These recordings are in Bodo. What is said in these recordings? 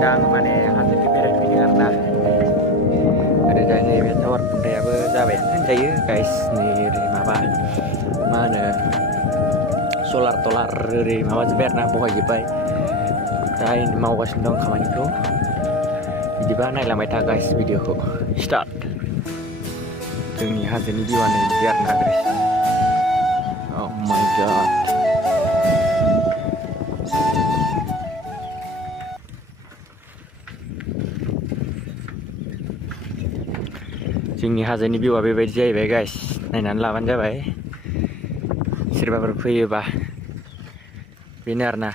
sedang hasilnya beres-beres karena ada nैबे टावार खुन्थायाबो जाबायानो होनजायो गाइस नै ओरै माबा मा होनो सलार टलार ओरै माबाजोब्बाय आरोना बहायजोब्बाय दा मावगासिनो दं खामानिखौ बिदिबा नायलांबाय था गाइस भिडिअखौ स्टार्ट जोंनि हाजोनि भिउआनो बिदि आरोना गाइस अ माय गॉड जोंनि हाजोनि भिउआ बेबायदि जाहैबाय गाइस नायनानै लाबानो जाबाय सोरबाफोर फैयोबा बेनो आरोना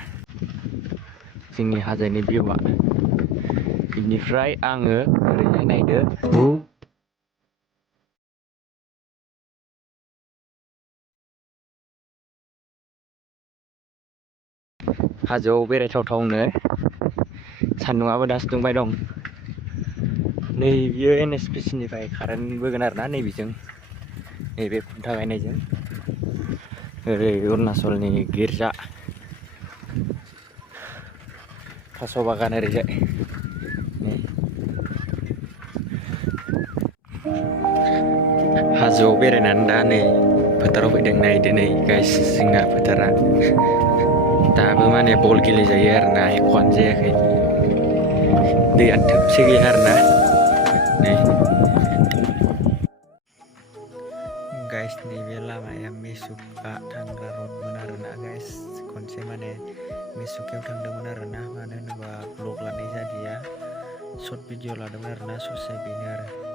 जोंनि हाजोनि भिउआ बिनिफ्राय आङो ओरैहाय नायदो हाजोआव बेरायथावथावनो सान्दुंआबो दासो दुंबाय दं नै बियो NSPC निफ्राय कारेन्ट बोगोन आरोना नैबेजों नैबे खुन्था गायनायजों ओरै अरुणाचलनि गिर्जा थास' बागान ओरैजाय हाजोआव बेरायनानै दा नै फोथाराव फैदों नायदो नै गाइस जोंना फोथारा दाबो बल गेलेजायो आरोना एख'आनो जायाखै दैया थोबसे गैया आरोना नै गाइस नैबे लामाया मेसुखा थांग्रा रडमोन आरोना गाइस खनसे मेसुखायाव थांदोंमोन आरोना मानो होनोबा ब्लग लानाय जादिया सर्ट भिडिअ लादोंमोन आरोना ससे बेनो आरो